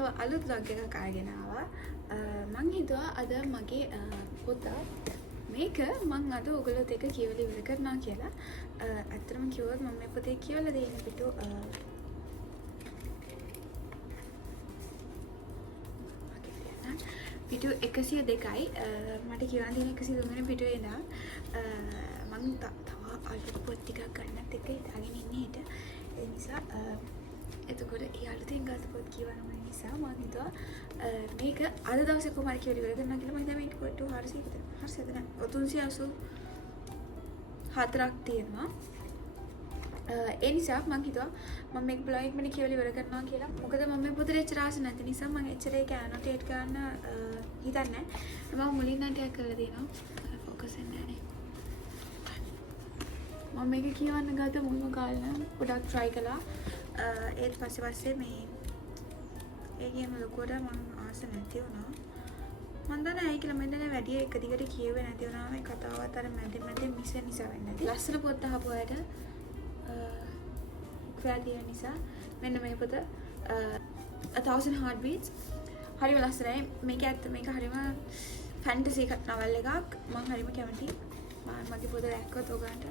තව අලුත් vlog එකක් අරගෙන ආවා. මං හිතුවා අද මගේ පොත මේක මං අද ඔයගොල්ලොත් එක්ක කියවලා ඉවර කරනවා කියලා. අත්‍තරම කිව්වොත් මම මේ පොතේ කියවලා දෙන්න පිටු පිටු 102යි මට කියවන්න තියෙන 103 වෙනි පිටුවේ ඉඳන් මම තව අලුත් පොත් ටිකක් ගන්නත් එක්ක හිතාගෙන ඉන්නේ ඊට ඒ නිසා එතකොට ඒ අලුතෙන් ගත්ත පොත් කියවන්න ඕන නිසා මම හිතුවා මේක අද දවසේ කොහොමද කියලා ඉවර කරනවා කියලා මම හිතුවා මේක පොත් 400ද නෑ 384ක් තියෙනවා ඒ නිසා මම හිතුවා මම මේක බ්ලොග් එකෙන් කියවලා ඉවර කරනවා කියලා. මොකද මම මේ පොතේ එච්චර ආස නැති නිසා මම එච්චර ඒක ඇනොටේට් කරන්න හිතන්නේ නැහැ. මම මුලින් නම් ටිකක් කරලා දෙනවා. ફોකස් වෙන්නේ නැහැ. මම මේක කියවන්න ගත්ත මුල්ම කාලේ නම් පොඩක් try කළා. ඒත් පස්සේ මේ ඒකේම ලොකුවට මම ආස නැති වුණා. මම දන්නේ නැහැ කියලා මම දන්නේ වැඩි එක දිගට කියුවේ නැති වුණා මේ කතාවත් අර මැද මිස් වෙන නිසා වෙන්නේ නැති. ලස්සන පොත් අහපු අයට ක්‍රෑතිය නිසා මෙන්න මේ පොත 1000 heartbeats හරිම ලස්සනයි මේක ඇත්ත මේක හරිම ෆැන්ටසි නවල් එකක් මම හරිම කැමතියි මගේ පොත දැක්කොත් ඔයගන්ට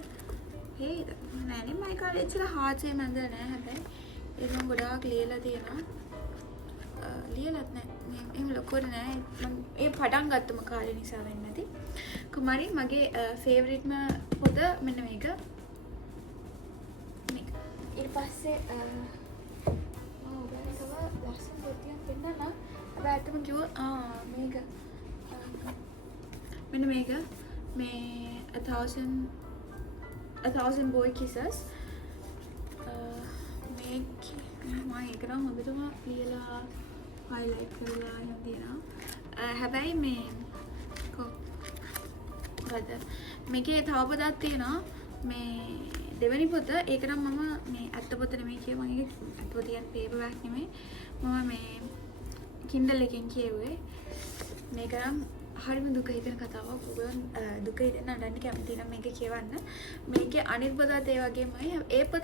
හේද නෑනේ මම කාලේ ඉතලා හાર્ට් එකේ මන්දල නෑ හැබැයි ඒක මම ගොඩාක් ලියලා තියෙනවා ලියලත් නෑ එහෙම ලොකුවට නෑ මම ඒ පටන් ගත්තම කාලේ නිසා වෙන්නේ නැති කුමාරි මගේ ෆේවරිට්ම පොත මෙන්න මේක ඊට පස්සේ ඔයාලා තව ලස්සන පොතියක් පෙන්නන්න හැබැයි ඇත්තම කිව්වා මේක මෙන්න මේක මේ 1000 boy kisses මේක මම ඒක නම් හොඳටම ලියලා highlight කරලා එහෙම තියෙනවා හැබැයි මේ කොහොමද මේකේ තව පොතක් තියෙනවා මේ දෙවෙනි පොත ඒක නම් මම මේ ඇත්ත පොත නෙමෙයි කියේ මම ඒක ඇත්ත පොත කියන්නේ පේපර් බෑග් නෙමෙයි මම මේ Kindle එකෙන් කියුවේ මේක නම් හරිම දුක හිතෙන කතාවක් ඔයගොල්ලෝ දුක හිතෙන අඬන්න කැමති නම් මේක කියවන්න මේකේ අනිත් පොතත් ඒ වගේමයි ඒ පොත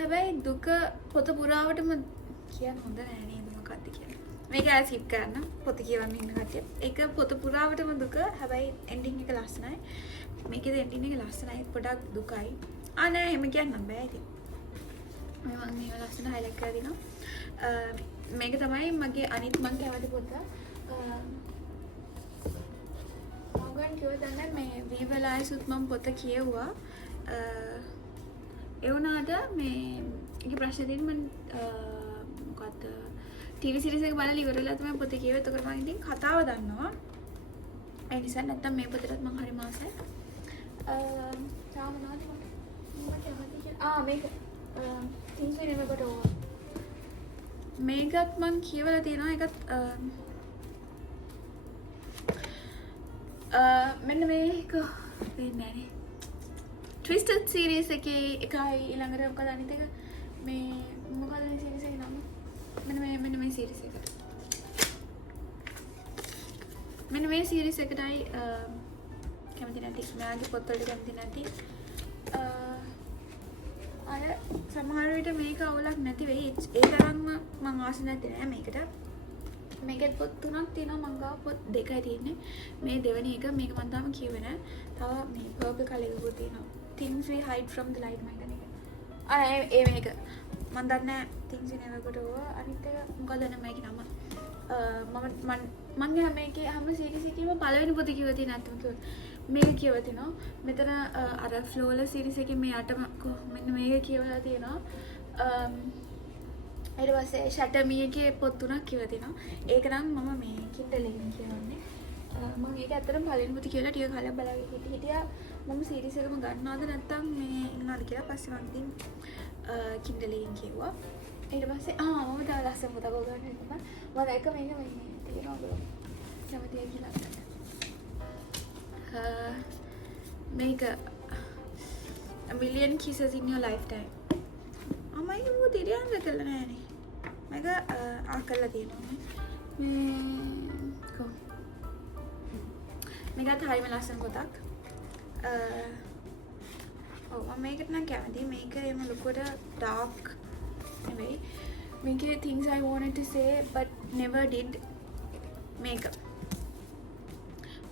හැබැයි දුක පොත පුරාවටම කියන්න හොඳ නෑ නේද මොකක්ද කියන්නේ මේක ඇස් ස්කිප් කරන්න පොත කියවන්න ඉන්න කට්ටිය ඒක පොත පුරාවටම දුක හැබැයි එන්ඩින් එක ලස්සනයි මේකේ එන්ඩින් එක ලස්සනයි පොඩක් දුකයි නෑ එහෙම කියන්න බෑ ඉතින් මම මේව ලස්සන highlight කරලා දිනවා මේක තමයි මගේ අනිත් මං කැමති පොත මම කිව්ව දන්නේ මේ වීවලායිසුත් මම පොත කියෙව්වා ඒ වුණාට මේ ඒකේ ප්‍රශ්නේ තියෙන්නේ මම මොකද්ද ටීවී සීරීස් එක බලලා ඉවරලා තමයි පොත කියෙව්වේ එතකොට මම ඉතින් කතාව දන්නවා ඒ නිසා නැත්තම් මේ පොතටත් මම හරි මාසයි තාම මොනවද මම කැමති කියලා මේක things we never got over මේකත් මං කියවලා තියෙනවා ඒකත් මෙන්න මේක වෙන්නේ නැහැ Twisted series එකේ එකයි ඊළඟට මොකද අනිත් එක මේ මොකද මේ series එකේ නම මෙන්න මේ series එක මෙන්න මේ series එකටයි කැමති නැති මගේ පොත් වලට කැමති නැති අර සමහර විට මේක අවුලක් නැති වෙයි ඒ තරම්ම මම ආස නැති නෑ මේකට මේකෙත් පොත් තුනක් තියෙනවා මං ගාව පොත් දෙකයි තියෙන්නේ මේ දෙවෙනි එක මේක මම තාම කියුවේ නෑ තව මේ පර්පල් කලර් එකකුත් තියෙනවා things we hide from the light මම කියන්නේ ඒ මේක මම දන්නේ things we never got over අනිත් එක මොකද නෑ මේකේ නම මම මේකේ හැම සීරීස් එකේම පළවෙනි පොත කිව්වා තියෙන අතම කිව්වා මේක කියවලා තිනවා මෙතන අර ෆ්ලෝලස් සීරීස් එකේ මේ අටම මෙන්න මේක කියවලා තියෙනවා ඊට පස්සේ ෂැටමි එකේ පොත් තුනක් කියවලා තිනවා ඒක නම් මම මේ Kindle එකෙන් කියවන්නේ මම ඒක ඇත්තටම පළවෙනි පොත කියලා ටික කාලයක් බලාගෙන හිටියා මම සීරීස් එකම ගන්නවද නැත්නම් මේ ඉන්නවද කියලා පස්සේ මම ඉතින් Kindle එකෙන් කියුවා ඊට පස්සේ මම තව ලස්සන පොතක් ගන්න හිතුවා මම ඒක මේක මේ තියෙනවා බලමු කැමතියි කියලා make a million kisses in your lifetime. අමයි මෝ තිරියන් කරලා නෑනේ. මේක කරලා තියෙනවා. මේකත් හරිම ලස්සන පොතක්. ඔව් මම මේකට නම් කැමතියි. මේක එම ලොකුවට ඩාර්ක් නෙවෙයි. මේකේ things I wanted to say but never did මේක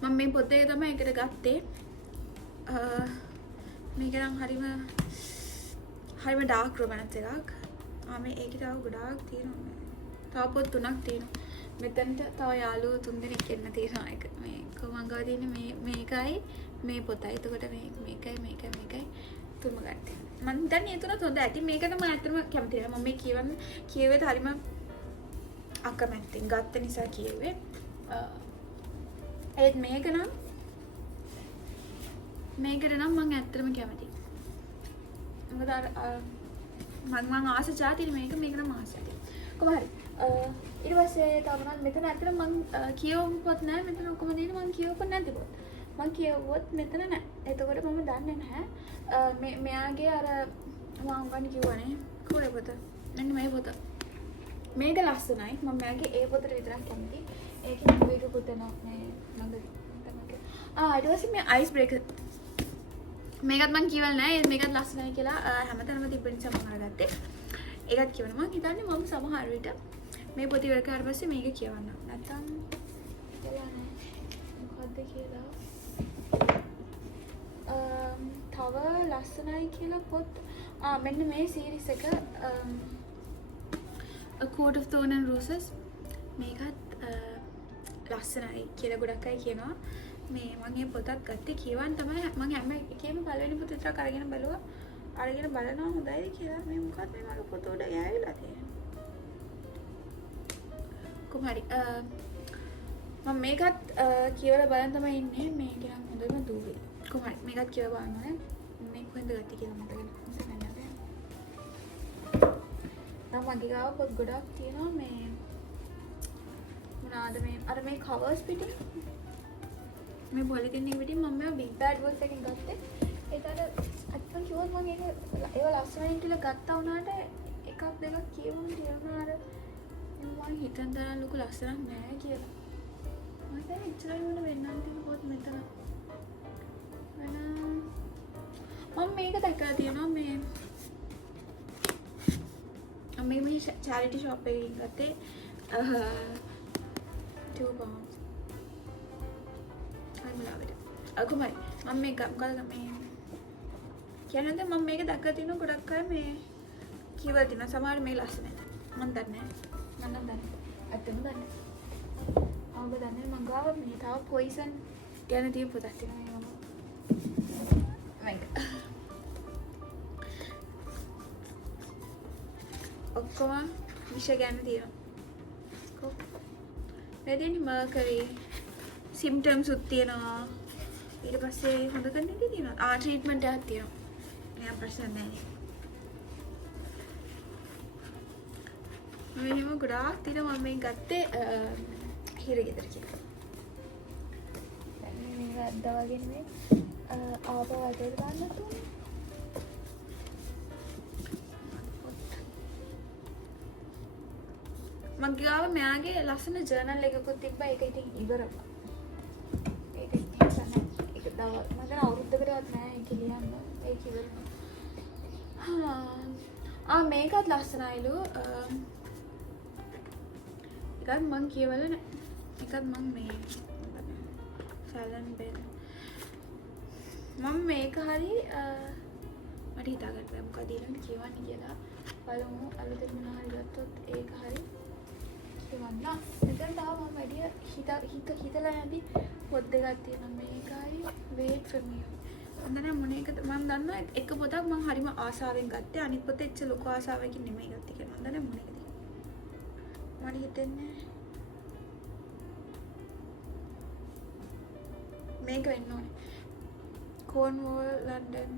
මම මේ පොතේ තමයි එකට ගත්තේ මේක නම් හරිම ඩාර්ක් රොමැන්ස් එකක් මේ ඒකේ තව ගොඩාක් තියෙනවා තව පොත් 3ක් තියෙනවා මෙතනට තව යාළුවෝ 3 දෙනෙක් එන්න තියෙනවා එක මේ කොමං ගාව තියෙන්නේ මේකයි මේ පොතයි එතකොට මේකයි තුනම ගන්න මම දැන් මේ තුනත් හොඳයි ඉතින් මේක තමයි ඇත්තටම කැමති නෑ මම මේ කියුවේත් හරිම අකමැත්තෙන් ගත්ත නිසා කියුවේ ඒත් මේකට නම් මම ඇත්තටම කැමතියි මොකද අර මම ආස જાතිනේ මේක නම් ආසයි කොහොම හරි ඊට පස්සේ තව මොනවද මෙතන ඇත්තටම මම කියවපු පොත් නෑ මෙතන ඔක්කොම තියෙන මම කියවපු නැති පොත් මම කියවුවොත් මෙතන නෑ එතකොට මම දන්නේ නැහැ මෙයාගේ අර මම උගන් කිව්වනේ කොහේ පොත මෙන්න මේ පොත මේක ලස්සනයි මම මෙයාගේ ඒ පොතට විතරක් කැමතියි ඒකේ මේක පොත නෝ මේ නන්ද තමයි ඊට පස්සේ මේ අයිස් බ්‍රේකර් මේකත් මම කියවල නෑ මේකත් ලස්සනයි කියලා හැමතැනම තිබ්බ නිසා මම අරගත්තේ ඒකත් කියවන මම හිතන්නේ මම සමහර විට මේ පොත ඉවර කරලා පස්සේ මේක කියවන්න නැත්තම් කියලා නෑ මොකද්ද කියලා තව ලස්සනයි කියලා පොත් මෙන්න මේ සීරීස් එක A Court of Thorns and Roses මේකත් ලස්සනයි කියලා ගොඩක් අය කියනවා මේ මම මේ පොතත් ගත්තේ කියවන්න තමයි මම හැම එකේම පළවෙනි පොත විතරක් අරගෙන බලනවා බලනවා හොඳයිද කියලා මේ මොකක්ද මේ මගේ පොත උඩ ගෑවිලා තියෙන්නේ කොහොම හරි මම මේකත් කියවලා බලන් තමයි ඉන්නේ මේක නම් හොඳම දූවේ කොහොම හරි මේකත් කියවලා බලන්න ඕනේ මේ කොහෙන්ද ගත්තේ කියලා මතක නැහැ නම් මගේ ගාව පොත් ගොඩක් තියෙනවා මේ මොනවාද මේ අර මේ කවර්ස් පිටින් මේ පොලිතින් එක පිටින් මම මේ බිග් බෑඩ් වොල්ස් එකෙන් ගත්තේ ඒකට අත්පන් කිව්වොත් මම ඒව ලස්සනයි කියලා ගත්තා වුණාට එකක් දෙකක් කියවන්න තියනවා අර මම හිතන තරම් ලොකු ලස්සනක් නෑ කියලා මම දැන් ඉච්චරයි වුණ වෙන්නන් තියෙන පොත් මෙතන මම මේක දැක්කලා තියෙනවා මේ චැරිටි ෂොප් එකකින් ගත්තේ £2 කොහොමයි මම මේක මොකද මේ කියන්නේ මම මේක දැක්කලා තියෙනවා ගොඩක් අය මේ කියවලා තියෙනවා සමහර මේ ලස්සන නැත මම දන්නේ නැහැ මම දන්නේ අතම දන්නේ ඔබ දන්නේ මම ගාව මේ තව පොයිසන් ගැන තියෙන පොතක් තියෙනවා මේක ඔක්කොම විෂය ගැන තියෙනවා රෙඩින් මර්කරි සිම්ටම්ස් උත් තියෙනවා ඊට පස්සේ හොඳ කරන්න ඉතින් තියෙනවා ට්‍රීට්මන්ට් එකක් තියෙනවා මෙයා ප්‍රශ්න නැහැ මෙහෙම ගොඩාක් තියෙනවා මම මේ ගත්තේ හිරගෙදර කියලා දැන් මේක අද්දා වගේ නෙමෙයි ආපහු වටේ දාන්න තුනේ මං ගාව මෙයාගේ ලස්සන ජර්නල් එකකුත් තිබ්බා ඒක ඉතින් ඉවරයි ඒක ඉතින් ඒක දවස් මම දැන් අවුරුද්දකටවත් නෑ ඒක ලියන්න ඒක ඉවරයි මේකත් ලස්සනයිලු එකත් මං කියවල නෑ එකත් මං මේ ෆැලන් බෙල් මම මේක හරි මට හිතාගන්න බෑ මොකද ඊළඟ කියවන්නේ කියලා බලමු අලුතෙන් මොනවා හරි ගත්තොත් ඒක හරි කියවන්න එතන තාම මම වැඩි හිතලා නැති පොත් දෙකක් තියෙනවා මේකයි wait for me අන්න මොන එකද මම දන්නවා එක පොතක් මම හරිම ආසාවෙන් ගත්තේ අනිත් පොත එච්ච ලොකු ආසාවකින් නෙමෙයි ගත්තේ කියලා මම දන්නේ මොන එකද මට හිතෙන්නේ මේක වෙන්න ඕනේ Cornwall London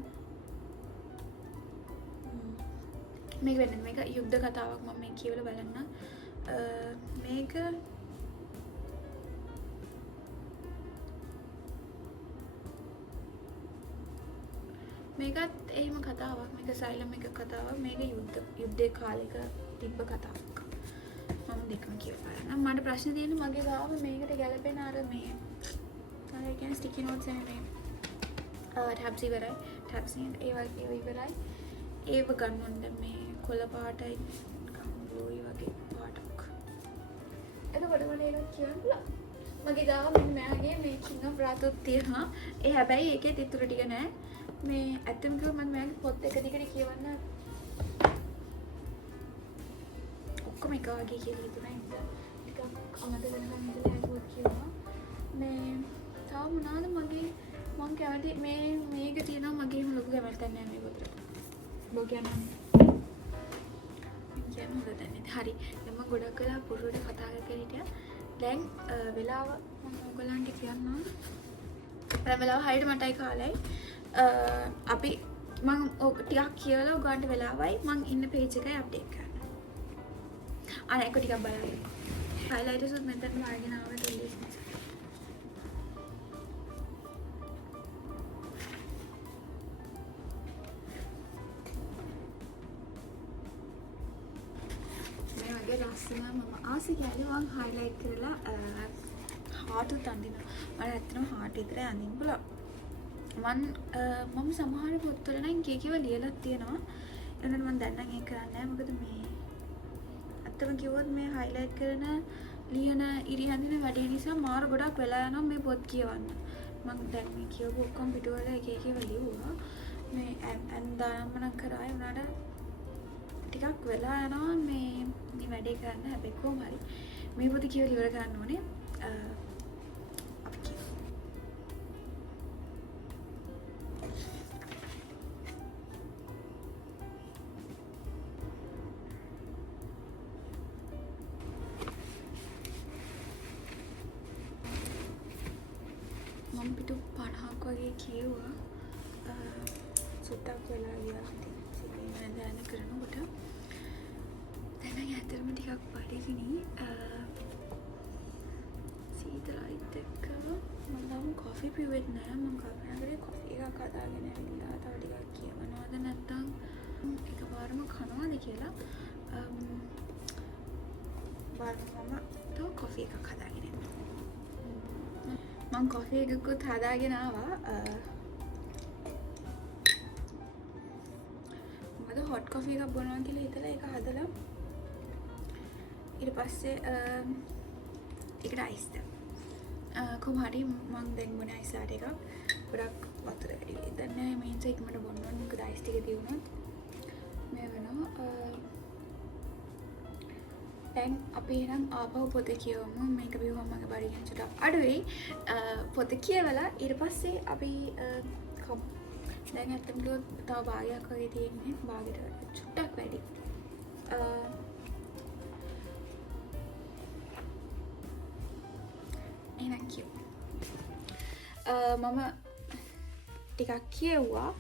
මේක වෙන්නේ මේක යුද්ධ කතාවක් මම මේ කියවලා බලන්න මේක මේකත් එහෙම කතාවක් මේක සයිලම් එක කතාවක් මේක යුද්ධේ කාලෙක තිබ්බ කතාවක් මම දෙකම කියවලා බලන්න මට ප්‍රශ්න තියෙන්නේ මගේ ගාව මේකට ගැලපෙන අර මේ අර කියන්නේ ස්ටිකි නෝට්ස් එන්නේ ටැබ්ස් ඉවරයි ටැබ්ස් නේ ඒ වගේ ඉවරයි ඒව ගන්න ඕනේ මේ කොළ පාටයි බ්ලූයි වගේ පාටක්. එතකොට මට ඒකත් කියන්න පුළුවන්. මගේ ගාව මෙන්න මෙයාගේ මේකින් ඔෆ් රාතුත් තියෙනවා. ඒ හැබැයි ඒකේ ඉතුරු ටික නෑ. මේ ඇත්තම කිව්වොත් මම මෙයාගේ පොත් එක දිගට කියවන්න ඔක්කොම එක වගේ කියලා හිතුණා. ටිකක් අමතක වෙනකන් ඉඳලා ඒකත් කියවනවා. මේ තව මොනවාද මගේ මම කැමති මේක තියෙනවා මගේම ලොකු කැමැත්තක් නෑ මේ පොතට. බෝ කියන්න හොඳ දැනෙන්නේ. හරි. දැන් මම ගොඩක් වෙලා පුරුවට කතා කරගෙන හිටියා. දැන් වෙලාව මම ඔයගලන්ට කියන්නම්. දැන් වෙලාව 6ට මටයි කාලයි. අපි මම ටිකක් කියලා ඔයගලන්ට වෙලාවයි මම ඉන්න පේජ් එකයි අප්ඩේට් කරන්න. අනේ ඒක ටිකක් බලන්න. highlighters උත් මෙතන මාර්ගින ආවා ඩිලීට්. ලස්සන මම ආස කැලේ මම highlight කරලා heart උත් අඳිනවා. මට ඇත්තටම heart විතරයි අඳින්න පුළුවන්. මම සමහර පොත්වල නම් කීකියව ලියලා තියෙනවා. එතන මම දැන් නම් ඒක කරන්නේ නැහැ. මොකද මේ ඇත්තම කිව්වොත් මේ highlight කරන ලියන ඉරි අඳින වැඩේ නිසා මාර ගොඩක් වෙලා යනවා මේ පොත් කියවන්න. මම දැන් මේ කියවපු ඔක්කොම පිටුවල එක එකව ලියුවා. මේ ඇන්දාම නම් කරායි උනාට ටිකක් වෙලා යනවා මේ වැඩේ කරන්න. හැබැයි කොහොම හරි මේ පොත කියවලා ඉවර කරන්න ඕනේ. අපි කියමු. මම පිටු 50ක් වගේ කියුවා. සුට්ටක් වෙලා ගියා. ඉතින් දැන් කරනකොට දැන් ඇත්තටම ටිකක් බඩගිනි. සීතලයිත් එක්ක මම තාම කොෆි පිවෙත් නෑ. මම කල්පනා කරේ කොෆි එකක් හදාගෙන ඇවිල්ලා තව ටිකක් කියවනවාද නැත්නම් එකපාරම කනවාද කියලා. මම තව කොෆි එකක් හදාගෙන එනවා. මම කොෆි එකකුත් හදාගෙන ආවා. මොකද හොට් කොෆි එකක් බොනවා කියලා හිතලා ඒක හදලා ඊට පස්සේ ඒකට අයිස් දැම්මා. කොහොම හරි මම දැන් මොන අයිස් ආට එකක් ගොඩක් වතුර වැඩි වෙයි. දැන් නෑ මේ ඉන්සයිට් මට බොන්න ඕනේ. මොකද අයිස් ටික දිනුනොත් මේ වෙනවා. දැන් අපි එනම් ආපහු පොත කියවමු. මේක බිව්වම මගේ බඩගින්න චුට්ටක් අඩුයි. පොත කියවලා ඊට පස්සේ අපි දැන් ඇත්තටම කිව්වොත් තව භාගයක් වගේ තියෙන්නේ. භාගයට චුට්ටක් වැඩි. එහෙනම් කියමු. මම ටිකක් කියවුවා.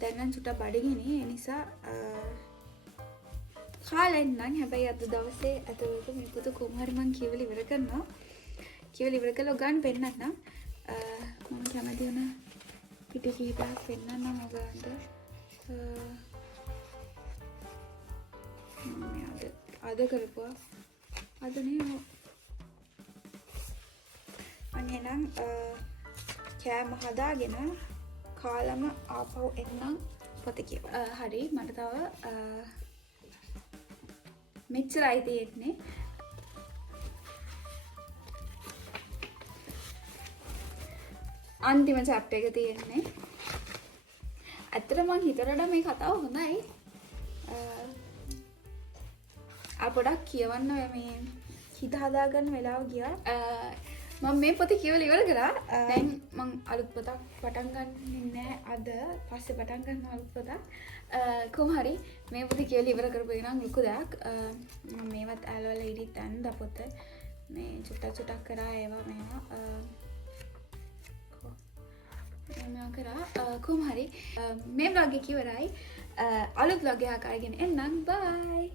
දැන් නම් චුට්ටක් බඩගිනි. ඒ නිසා කාලෙන් නම් හැබැයි අද දවසේ ඇතුළත මේ පොත කොහොම හරි මම කියවලා ඉවර කරනවා. කියවලා ඉවර කළා ගන්න පෙන්නන්නම්. මම කැමති වුණ පිටු කීපයක් පෙන්නන්නම් ඔයගලන්ට. අද කරපුවා. අද නේ අනේනම් කෑම හදාගෙන කාලම ආපහු එන්නම් පොත කියව. හරි මට තව මෙච්චරයි තියෙන්නේ. අන්තිම චැප්ටර් එක තියෙන්නේ. ඇත්තට මං හිතරට මේ කතාව හොඳයි. පොඩක් කියවන්න මේ හිත හදාගන්න වෙලාව ගියා. මම මේ පොත කියවලා ඉවර කරා. දැන් මං අලුත් පොතක් පටන් ගන්නෙ නෑ අද. පස්සේ පටන් ගන්නවා අලුත් පොතක්. කොහොම හරි මේ පොත කියවලා ඉවර කරපු එක නම් ලොකු දෙයක්. මම මේවත් ඇලවල ඉරි තැන්ද පොත මේ චුට්ටක් කරා ඒවා මේවා මම කරා. කොහොම හරි මේ vlog එක ඉවරයි. අලුත් vlog එකක් අරගෙන එන්නම්. bye.